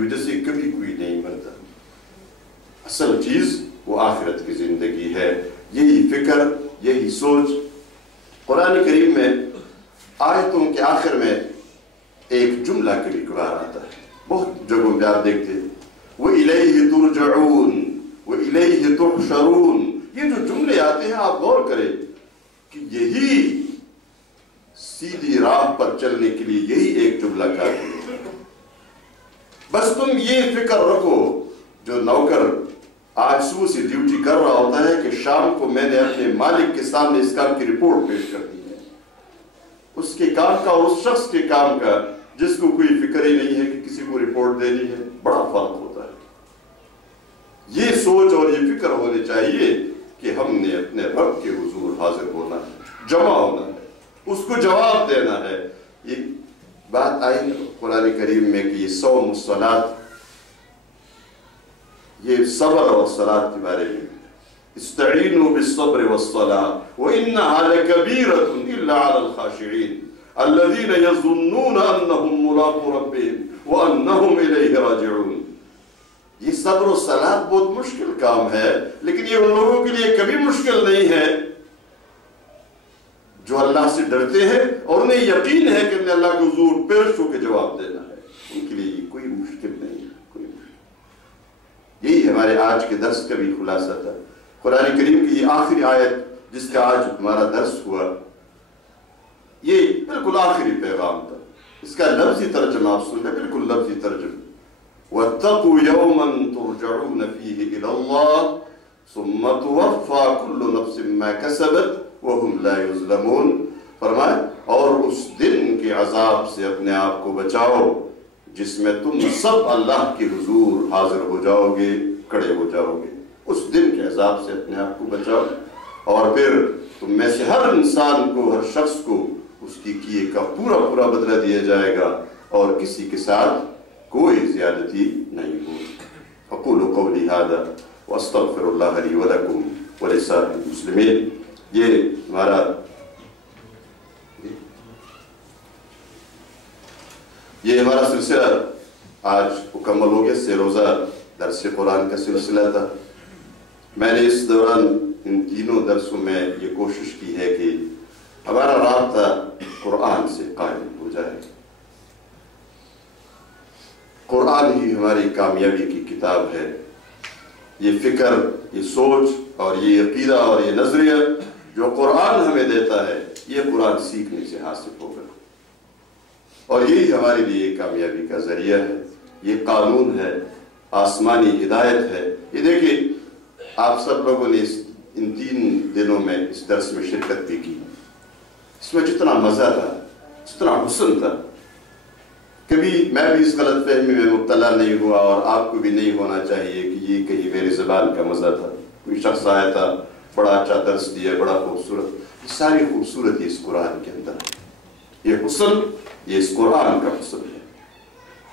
وجہ سے کبھی کوئی نہیں مرتا. اصل چیز وہ آخرت کی زندگی ہے. یہی فکر، یہی سوچ قرآن کریم میں آیتوں کے آخر میں ایک جملہ کبھی کبھار آتا ہے. بہت جگہوں پہ آپ دیکھتے ہیں وَإِلَيْهِ تُرْجَعُونَ وَإِلَيْهِ تُحْشَرُونَ. یہ جو جملے آتے ہیں آپ غور کریں کہ یہی سیدھی راہ پر چلنے کے لیے یہی ایک جملہ کافی ہے. بس تم یہ فکر رکھو، جو نوکر آج صبح سے ڈیوٹی کر رہا ہوتا ہے کہ شام کو میں نے اپنے مالک کے سامنے اس کام کی رپورٹ پیش کر دی ہے، اس کے کام کا اور اس شخص کے کام کا جس کو کوئی فکر ہی نہیں ہے کہ کسی کو رپورٹ دینی ہے، بڑا فرق ہوتا ہے. یہ سوچ اور یہ فکر ہونی چاہیے کہ ہم نے اپنے رب کے حضور حاضر ہونا ہے، جمع ہونا ہے، اس کو جواب دینا ہے. یہ بات آئی قرآن کریم میں کہ یہ صوم والصلاۃ، یہ صبر اور صلاۃ کے بارے میں استعینوا بالصبر والصلاۃ وانها لکبیرۃ الا علی الخاشعین الذین یظنون انهم ملاقو ربهم وانهم الیہ راجعون. یہ صبر و صلاۃ بہت مشکل کام ہے، لیکن یہ ان لوگوں کے لیے کبھی مشکل نہیں ہے جو اللہ سے ڈرتے ہیں اور انہیں یقین ہے کہ انہیں اللہ کے حضور پیش ہو کے جواب دینا ہے. ان کے لیے یہ کوئی مشکل نہیں ہے، کوئی مشکل. یہی ہمارے آج کے درس کا بھی خلاصہ تھا. قرآن کریم کی یہ آخری آیت جس کا آج ہمارا درس ہوا، یہ بالکل آخری پیغام تھا. اس کا لفظی ترجمہ آپ سن لیں، بالکل لفظی ترجمہ. وَاتَّقُوا يَوْمًا تُرْجَعُونَ فِيهِ إِلَى اللَّهِ ثُمَّ تُوَفَّى كُلُّ نَفْسٍ مَا كَسَبَتْ وَهُمْ لَا يُظْلَمُونَ. فرمائے اور اس دن کے عذاب سے اپنے آپ کو بچاؤ جس میں تم سب اللہ کے حضور حاضر ہو جاؤ گے، کھڑے ہو جاؤ گے. اس دن کے عذاب سے اپنے آپ کو بچاؤ، اور پھر تم میں سے ہر انسان کو، ہر شخص کو اس کی کیے کا پورا پورا بدلہ دیا جائے گا اور کسی کے ساتھ کوئی زیادتی نہیں ہوگی. اقول قولی ھذا واستغفر اللہ لی ولکم ولسائر المسلمین. یہ ہمارا سلسلہ آج مکمل ہو گیا. 6 روزہ درس قرآن کا سلسلہ تھا. میں نے اس دوران ان تینوں درسوں میں یہ کوشش کی ہے کہ ہمارا رابطہ قرآن سے قائم ہو جائے. قرآن ہی ہماری کامیابی کی کتاب ہے. یہ فکر، یہ سوچ اور یہ عقیدہ اور یہ نظریہ جو قرآن ہمیں دیتا ہے، یہ قرآن سیکھنے سے حاصل ہوگا، اور یہی ہمارے لیے کامیابی کا ذریعہ ہے. یہ قانون ہے، آسمانی ہدایت ہے. یہ دیکھیں آپ سب لوگوں نے ان 3 دنوں میں اس درس میں شرکت بھی کی. اس میں جتنا مزہ تھا، جتنا حسن تھا، کبھی میں بھی اس غلط فہمی میں مبتلا نہیں ہوا اور آپ کو بھی نہیں ہونا چاہیے کہ یہ کہیں میری زبان کا مزہ تھا. کوئی شخص آیا تھا، بڑا اچھا درس دیا، بڑا خوبصورت. یہ ساری خوبصورتی اس قرآن کے اندر ہے. یہ حسن، یہ اس قرآن کا حسن ہے.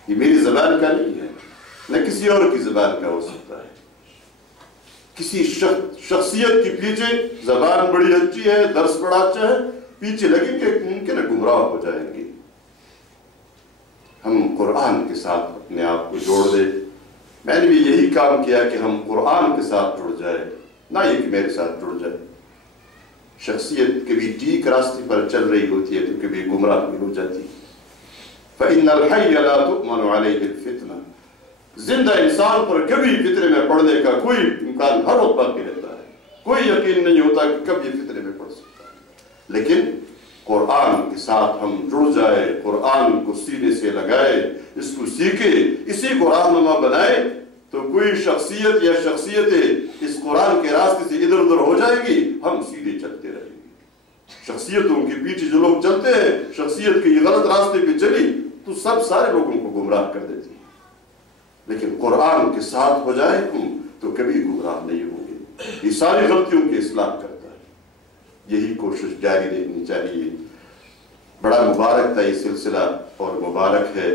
یہ میری زبان کا نہیں ہے، نہ کسی اور کی زبان کا ہو سکتا ہے. کسی شخصیت کے پیچھے زبان بڑی اچھی ہے، درس بڑا اچھا ہے، پیچھے لگیں کہ ممکن ہے گمراہ ہو جائیں گے. ہم قرآن کے ساتھ اپنے آپ کو جوڑ دیں. میں نے بھی یہی کام کیا کہ ہم قرآن کے ساتھ جڑ جائے، نہ یہ کہ میرے ساتھ جڑ جائے. شخصیت کبھی ٹھیک راستے پر چل رہی ہوتی ہے تو کبھی گمراہ بھی ہو جاتی ہے. فَإِنَّ الْحَيَّ لَا تُؤْمَنُ عَلَيْهِ الْفِتْنَةُ. زندہ انسان پر کبھی فطرے میں پڑنے کا کوئی امکان ہر وقت باقی رہتا ہے. کوئی یقین نہیں ہوتا کہ کب یہ فطرے میں پڑ سکتا ہے. لیکن قرآن کے ساتھ ہم جڑ جائے، قرآن کو سینے سے لگائے، اس کو سیکھے، اسی کو رہنما بنائے، تو کوئی شخصیت یا شخصیتیں اس قرآن کے راستے سے ادھر ادھر ہو جائے گی، ہم سیدھے چلتے رہیں گے. شخصیتوں کے پیچھے جو لوگ چلتے ہیں، شخصیت کے یہ غلط راستے پہ چلی تو سارے لوگوں کو گمراہ کر دیتی ہے. لیکن قرآن کے ساتھ ہو جائے تو کبھی گمراہ نہیں ہوں گے. یہ ساری غلطیوں کی اصلاح کرتا ہے. یہی کوشش جاری رہنی چاہیے. بڑا مبارک تھا یہ سلسلہ اور مبارک ہے.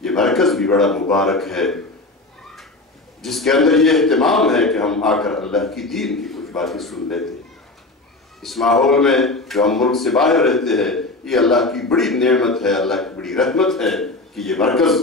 یہ مرکز بھی بڑا مبارک ہے جس کے اندر یہ اہتمام ہے کہ ہم آ کر اللہ کی دین کی کچھ باتیں سن لیتے ہیں. اس ماحول میں جو ہم ملک سے باہر رہتے ہیں، یہ اللہ کی بڑی نعمت ہے، اللہ کی بڑی رحمت ہے کہ یہ مرکز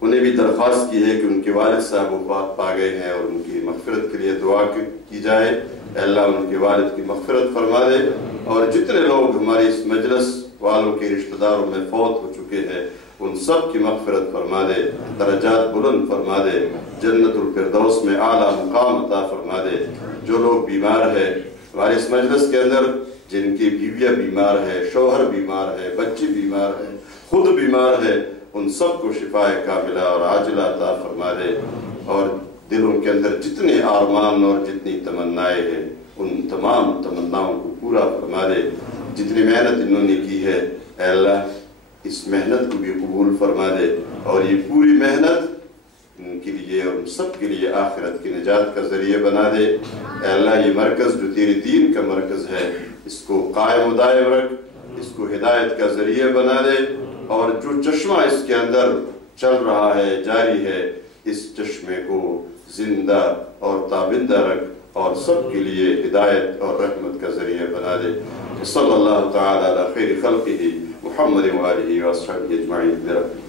انہیں بھی درخواست کی ہے کہ ان کے والد صاحب وفات پا گئے ہیں اور ان کی مغفرت کے لیے دعا کی جائے۔ اے اللہ ان کے والد کی مغفرت فرما دے، اور جتنے لوگ ہماری اس مجلس والوں کے رشتہ داروں میں فوت ہو چکے ہیں ان سب کی مغفرت فرما دے، درجات بلند فرما دے، جنت الفردوس میں اعلیٰ مقام عطا فرما دے۔ جو لوگ بیمار ہیں ہمارے اس مجلس کے اندر، جن کی بیویاں بیمار ہے، شوہر بیمار ہے، بچے بیمار ہیں، خود بیمار ہے، ان سب کو شفا کاملہ اور عاجلہ عطا فرما دے، اور دلوں کے اندر جتنے آرمان اور جتنی تمنائیں ہیں ان تمام تمناؤں کو پورا فرما دے۔ جتنی محنت انہوں نے کی ہے اے اللہ اس محنت کو بھی قبول فرما دے، اور یہ پوری محنت ان کے لیے اور ان سب کے لیے آخرت کی نجات کا ذریعہ بنا دے۔ اے اللہ یہ مرکز جو تیرے دین کا مرکز ہے اس کو قائم و دائم رکھ، اس کو ہدایت کا ذریعہ بنا دے، اور جو چشمہ اس کے اندر چل رہا ہے، جاری ہے، اس چشمے کو زندہ اور تابندہ رکھ، اور سب کے لیے ہدایت اور رحمت کا ذریعہ بنا دے۔ صلی اللہ تعالی علی خیر خلقہ محمد و آلہ و اصحابہ اجمعین برحمتہ۔